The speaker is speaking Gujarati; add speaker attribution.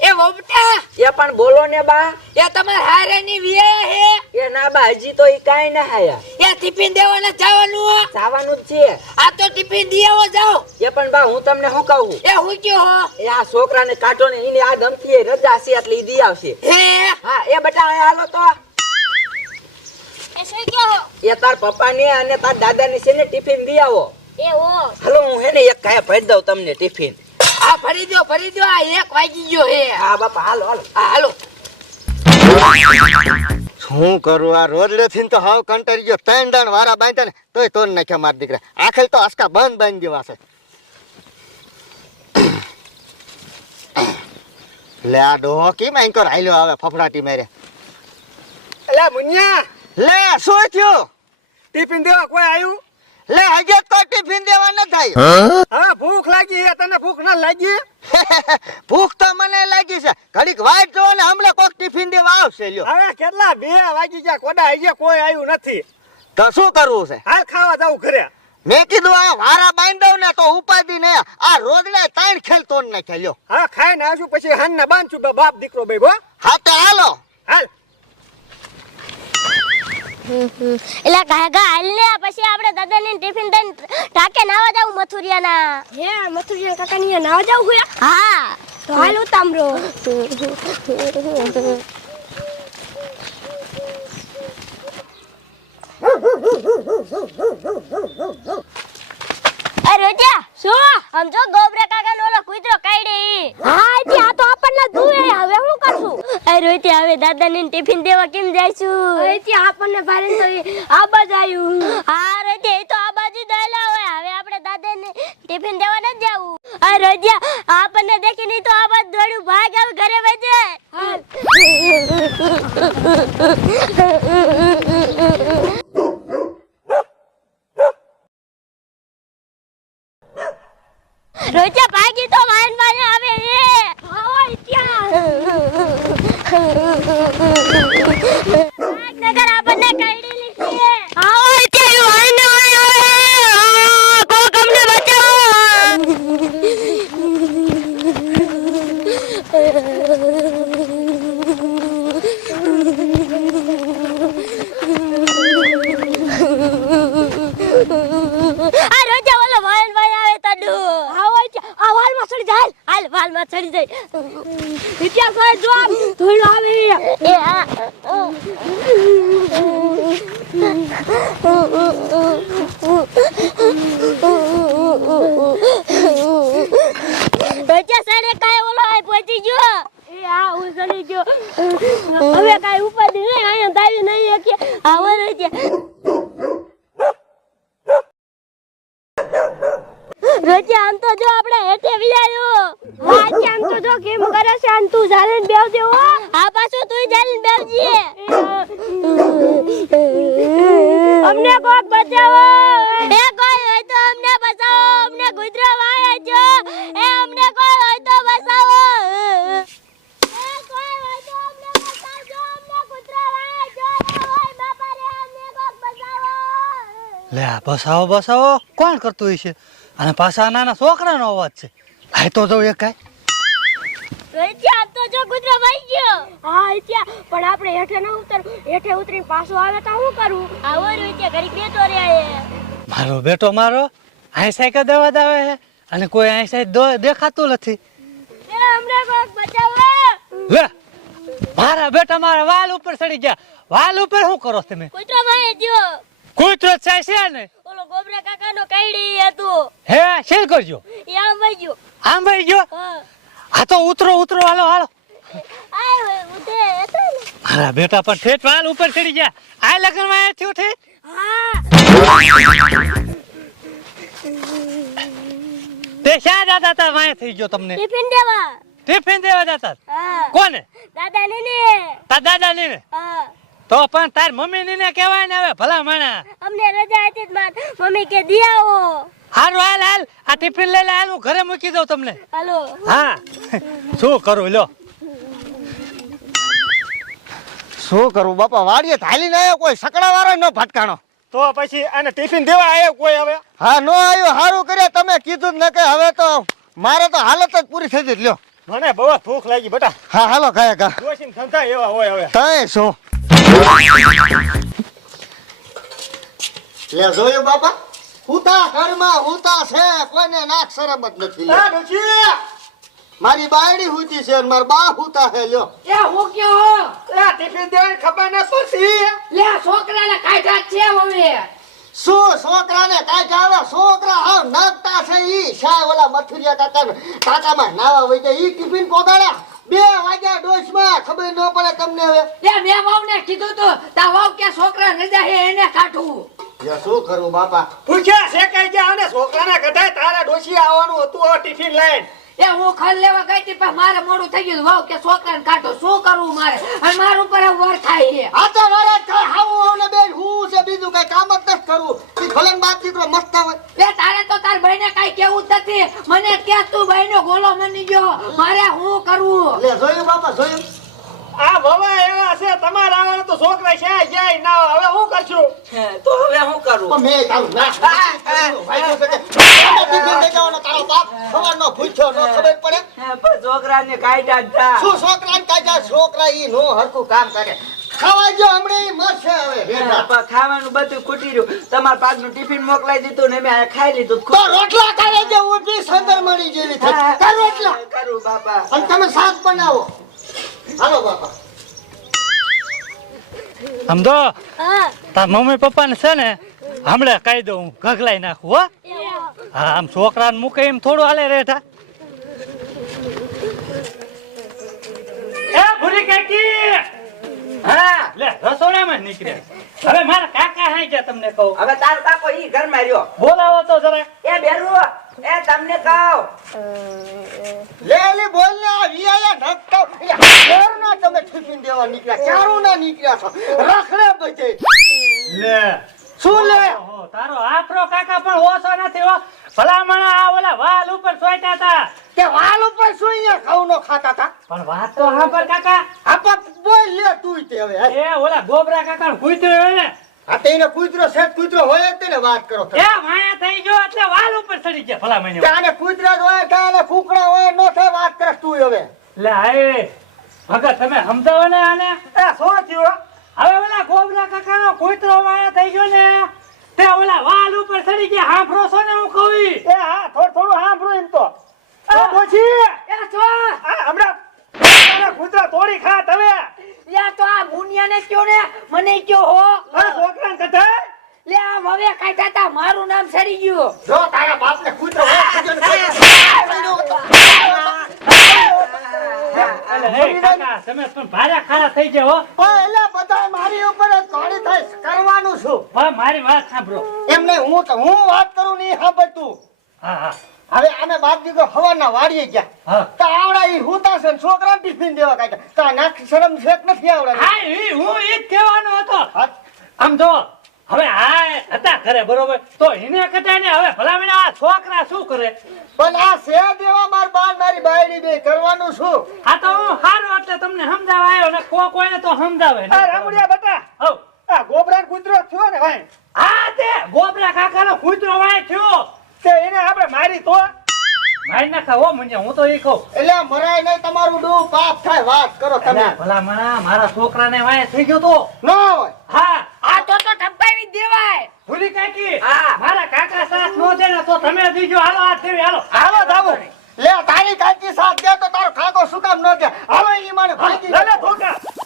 Speaker 1: એ વોબટા
Speaker 2: એ પણ બોલો ને બા.
Speaker 1: એ તમાર હારેની વિયા હે?
Speaker 2: એ ના બા હજી તો ઈ કાઈ ના હાયા.
Speaker 1: એ ટિફિન દેવાને જવાનું
Speaker 2: જવાનું જ છે.
Speaker 1: આ તો ટિફિન દેવો જાઓ.
Speaker 2: એ પણ બા હું તમને શું કહું?
Speaker 1: એ હું કયો હો?
Speaker 2: એ આ છોકરાને કાઢો ને એની આ ધમકી રજા છે એટલે ઈ દી આવશે.
Speaker 1: હે?
Speaker 2: હા એ બટા હાલો તો.
Speaker 3: એ શું કયો
Speaker 2: એ અને તાર દાદાને છે ને ટિફિન દી આવો. હાલો હું હે ને એક કાંઈ ભરી દઉં તમને ટિફિન.
Speaker 1: આ ફરી દો ફરી દો આ એક વાગી ગયો હે.
Speaker 2: હા બાપા હાલો હાલો.
Speaker 1: હાલો.
Speaker 4: શું કરું આ? રોજ લેથી તો હાવ કંટાળી ગયો. ત્રણ દાણ વારા બાંધ્યા ને તોય તોડ નાખ્યા મારા દીકરા. આખે તો આસકા બંધ બાંધી દેવા છે. લે આ ડોહો કેમ એન્કર હાલ્યો આવે ફફડાટી મારે
Speaker 5: એલા મુનિયા
Speaker 4: લે શું થયું?
Speaker 5: ટિફિન દેવા કોઈ આવ્યું
Speaker 4: લે હજે તો ટિફિન દેવા ન થાય.
Speaker 5: હા? ભૂખ લાગી તને ભૂખ ના લાગી?
Speaker 4: ભૂખ તો મને લાગી છે. ઘડીક વાટ જો ને હમણાં કોક ટિફિન દેવા આવશે લ્યો.
Speaker 5: હવે કેટલા બે વાગી ગયા કોડા હજી કોઈ આવ્યું નથી.
Speaker 4: તો શું કરવું છે?
Speaker 5: હાલ ખાવા જાવ ઘરે.
Speaker 4: મેં કીધું આ વારા બાંધ દઉં ને તો ઉપાધિ ને આ રોદડા તાણ ખેલ તોડ ને ખેલ્યો
Speaker 5: હા ખાઈને આજુ પછી હાન ને બાંધશું બે બાપ દીકરો ભાઈ બો
Speaker 4: હા તો હાલો.
Speaker 5: હાલ.
Speaker 3: એલા ગાગા હાલ ને પછી આપણે દાદાની ટિફિન દઈને ટાકે નાવા જાવ મથુરિયાના. હે મથુરિયા કાકા ની નાવા જાવ હોયા હા. તો હાલ ઉતામરો. અરે રોજા શું? આમ જો ગોબરા કાકા નો ઓલો કૂતરો કાઢે હા ત્યાં તો આપણને જુએ હવે શું કરશું અરે હવે દાદાને ટિફિન દેવા કેમ જઈશું? અહીંથી આપણને ભારે તો આ બાજુ આવ્યું હા રે એ તો આ બાજુ દાયલા હોય. હવે આપણે દાદાને ટિફિન દેવા નથી જવું. આ ત્યાં આપણને દેખી નહીં તો આ બાજુ દોડ્યું. ભાગ આવે ઘરે વજે રોજા ભાગી તો વાન વાન આવે રે હોય ત્યાં નગર આપણને કાઢી લીધી આવો ત્યાં વાન વાન આવે કોક અમને આ આમ ધોળ આવે એ આ રોજા સાડે કાય ઓલો આ પહોંચી ગયો એ આ ગયો હવે કાઈ ઉપર નહીં અહીંયા દાવી નહીં કે આવો રોજા તો જો આપણે હેઠે વિયાયો. હા કેમ કરે છે આમ તું જાલીન બેવ દે હો પાછું તું જાલીન અમને કોક બચાવો. અમને બચાવો. અમને ગુજરો વાય જો એ અમને કોઈ હોય તો બચાવો.
Speaker 6: લે બસાવો બસાવો. કોણ કરતું હશે અને પાછા નાના છોકરાનો અવાજ છે. લાય તો જવું એક
Speaker 3: આમ તો જો કૂતરો ભાઈ ગયો. હા ઇત્યા પણ આપણે હેઠે ન ઉતર. હેઠે ઉતરી પાછો આવે તો શું કરું? આવો રોહિત્યા ઘડી બેઠો રહ્યા
Speaker 6: મારો બેટો મારો અહીં સાયકલ દેવા જ આવે છે અને કોઈ અહીં સાઈડ દો- દેખાતું નથી.
Speaker 3: એ અમને કોક બચાવો.
Speaker 6: લે મારા બેટા મારા વાલ ઉપર ચડી ગયા. વાલ ઉપર શું કરો તમે?
Speaker 3: કૂતરો ભાઈ ગયો.
Speaker 6: કૂતરો છે ને?
Speaker 3: ઓલો ગોબરા કાકાનો કઈડી હતું.
Speaker 6: હે શેર કરજો.
Speaker 3: એ આમ વઈ ગયો
Speaker 6: આમ ભાઈ ગયો
Speaker 3: હા
Speaker 6: તો ઉતરો ઉતરો હાલો હાલો.
Speaker 3: આય ઉતે હતો ને.
Speaker 6: મારા બેટા પણ ઠેઠ વાલ ઉપર ચડી ગયા. આ લગ્નમાં થયું ઠેઠ?
Speaker 3: હા.
Speaker 6: તે શા દાદા તા વાય થઈ ગયો તમને?
Speaker 3: ટિફિન દેવા.
Speaker 6: ટિફિન દેવા જતા કોને?
Speaker 3: દાદા ને ને
Speaker 6: તાર દાદા ને
Speaker 3: હા.
Speaker 6: તો પણ તાર મમ્મી ને કહેવાય ને હવે ભલા માણા
Speaker 3: અમને રજા હતી જ માર. મમ્મી કે દી આવો.
Speaker 6: હારું હાલ હાલ. આ ટિફિન લઈ લે હાલ હું ઘરે મૂકી દઉં તમને.
Speaker 3: હાલો.
Speaker 6: હા. શું કરું લ્યો.
Speaker 4: શું કરું બાપા વાડીએ હાલીને આવ્યો કોઈ? સકડા વાળો ન ભટકાણો.
Speaker 5: તો પછી આને ટિફિન દેવા આવ્યો કોઈ હવે?
Speaker 4: હા નો આવ્યો સારું કર્યા તમે કીધું જ ન કે હવે તો મારે તો હાલત જ પૂરી થઈ જ લ્યો.
Speaker 5: મને બહુ ભૂખ લાગી બેટા.
Speaker 4: હા હાલો ખાય ખા.
Speaker 5: જોશીને ધંધા એવા હોય હવે.
Speaker 4: તય શું? લે જોયું બાપા? હુતા ઘરમાં હુતા છે કોઈને નાક શરબત નથી
Speaker 5: લે
Speaker 4: મારી બાયડી હુતી છે અને મારા બા હુતા છે લ્યો.
Speaker 1: એ હું કયો હો?
Speaker 5: આ ટિફિન દે ખબર ન પડતી
Speaker 1: લે છોકરાને કાઢ્યા જ છે હવે?
Speaker 4: શું છોકરાને કાંઈક આવે છોકરા હાવ નાગતા છે ઈ. શાય ઓલા મથુરિયા કાકા કાકામાં નાવા વઈ જાય. ઈ ટિફિન પોગાડ્યા? બે વાગ્યા ડોશમાં ખબર ન પડે તમને હવે.
Speaker 1: લે મેં ને કીધું તો તા વાવ કે છોકરા રજા હે એને કાઢવું
Speaker 4: યા શું કરું બાપા?
Speaker 5: ભૂખ્યા શેકાઈ ગયા અને છોકરાને કઢાય તારા ડોશી આવવાનું હતું ટિફિન લઈને.
Speaker 1: એ હું ખલ લેવા ગઈ હતી પણ મારે મોડું થઈ ગયું. વહુ કે છોકરાને કાઢો શું કરવું મારે? અને મારું ઉપર વર થાય છે.
Speaker 4: આ તો વરસ કઈ હાવું ને બેન હું છે બીજું કઈ કામ જ નથી કરવું બાપ દીકરો મસ્ત હોય.
Speaker 1: તારે તો તાર ભાઈને કઈ કેવું જ નથી. મને કે તું ભાઈનો ગોલો મની ગયો. મારે શું કરવું
Speaker 4: લે જોયું બાપા જોયું?
Speaker 5: આ વવા એવા છે તમારા આવવાનું તો છોકરા છે જાય ના હવે હું કરશું?
Speaker 2: તો હવે હું કરું?
Speaker 4: મે મેં ના ભાઈ તો કે ટિફિન તારો બાપ સવારનો ભૂખ્યો ન ખબર પડે.
Speaker 2: પણ છોકરાને કાઢ્યા જ તા.
Speaker 4: શું છોકરાને કાઢ્યા? છોકરા ઈ નો હરકું કામ કરે. ખાવા જો હમણાં ઈ મરશે હવે.
Speaker 2: ખાવાનું બધું ખૂટી રહ્યું. તમારા પાકનું ટિફિન મોકલાઈ દીધું ને મેં આ ખાઈ લીધું.
Speaker 4: તો રોટલા કરે જે ઊભી સંદર મળી જેવી થઈ. રોટલા.
Speaker 2: કરું બાપા.
Speaker 4: અને તમે શાક બનાવો. હાલો બાપા.
Speaker 6: સમજો
Speaker 3: હા.
Speaker 6: તાર મમ્મી પપ્પાને છે ને હમણાં કહી દઉં હું ગગલાઈ નાખું હો. હા આમ છોકરાને મૂકે એમ થોડું હાલે રેઠા એ ભૂરી કાકી
Speaker 2: હા
Speaker 6: લે રસોડામાં જ નીકળ્યા હવે મારા કાકા હાઈ ગયા તમને કહું.
Speaker 2: હવે તારો કાકો ઈ ઘરમાં રહ્યો.
Speaker 6: બોલાવો તો જરા
Speaker 2: એ બેરુ. એ તમને કહો.
Speaker 4: લે લે બોલ ને આ વિયાયા નકતા ક્યાર ના તમે ટિફિન દેવા નીકળ્યા. ચારો ના નીકળ્યા છો? રખડે બધે.
Speaker 6: લે.
Speaker 4: શું લે?
Speaker 6: તારો આફરો કાકા પણ ઓછો નથી હો ભલામણા આ ઓલા વાલ ઉપર સોટ્યા હતા
Speaker 4: કે વાલ ઉપર શું અહીંયા ખાવું નો ખાતા તા
Speaker 6: પણ વાત તો સાંભળ કાકા
Speaker 4: આપા બોલ લે તું તે હવે હે.
Speaker 6: એ ઓલા ગોબરા કાકા કૂતરો ને
Speaker 4: આ તે એને કૂતરો સેટ કૂતરો હોય જ તે ને વાત કરો
Speaker 6: એ માયા થઈ ગયો એટલે વાલ ઉપર ચડી ગયા ભલામણ
Speaker 4: તાને કૂતરા હોય તાને કુકડા હોય નો થાય વાત કરસ તું હવે.
Speaker 6: લે આય ભગત તમે સમજાવો ને આને?
Speaker 5: એ શું થયું?
Speaker 6: હવે ઓલા ગોબરા કાકાનો કૂતરો માયા થઈ ગયો ને તે ઓલા વાલ ઉપર ચડી ગયા હાંભળો છો ને હું કહું
Speaker 5: એ હા થોડું થોડું સાંભળું એમ તો. આ ડોશી
Speaker 1: એ છો
Speaker 5: આ. હમણાં કૂતરા તોડી ખાત હવે.
Speaker 1: યા તો આ મુનિયાને કયો ને મને કયો હો?
Speaker 5: છોકરાને કઢાય
Speaker 1: લે આમ હવે કાઢ્યા તા મારું નામ સરી ગયું.
Speaker 4: જો તારા બાપને કૂતરો કૂતરો ને
Speaker 6: અલે, એ કાકા તમે પણ ભારે ખારા થઈ ગયા
Speaker 4: એટલે બધા મારી ઉપર જ થાય કરવાનું શું?
Speaker 6: હવે મારી વાત સાંભળો.
Speaker 4: એમને હું હું વાત કરું ને હા તું
Speaker 6: હા હા.
Speaker 4: હવે અમે બાપ દીકરો હવારના વાડીએ ગયા. તો આવડા ઈ હુતા છે ને છોકરાને ટિફિન દેવા કાઢ્યા. તો શરમ શેક નથી આવડે
Speaker 6: હા હું એ જ કહેવાનો હતો. આમ જો હવે આ હતા કરે બરોબર? તો એને કટાય ને હવે ભલામણ આ છોકરા શું કરે?
Speaker 4: પણ આ સે દેવા માર બાર મારી બાયડી બે કરવાનું શું?
Speaker 6: આ તો હું હારો એટલે તમને સમજાવા આવ્યો ને કો કોઈને તો સમજાવે
Speaker 5: આ રામડિયા બટા
Speaker 6: હો
Speaker 5: આ ગોબરા કૂતરો થયો ને ભાઈ.
Speaker 6: હા તે ગોબરા કાકાનો કૂતરો વાય થયો.
Speaker 5: તે એને આપણે મારી તો.
Speaker 6: મારી નાખા હો મને હું તો એ કહું.
Speaker 4: એટલે મરાય નહીં તમારું ડૂ પાપ થાય વાત કરો તમે.
Speaker 6: ભલા મણા મારા છોકરાને વાય થઈ ગયો તો.
Speaker 4: ન હોય
Speaker 6: હા
Speaker 1: આ તો તો ઠપકાવી જ દેવાય
Speaker 6: ભૂલી કાકી.
Speaker 2: હા.
Speaker 6: મારા કાકા સાથ નો દે ને તો તમે દીજો હાલો હાથ ફેરવી હાલો.
Speaker 4: હાલો જાવું. લે તારી કાકી સાથ દે તો તારો કાકો શું કામ ન દે? હાલો ઈ મને ભાગી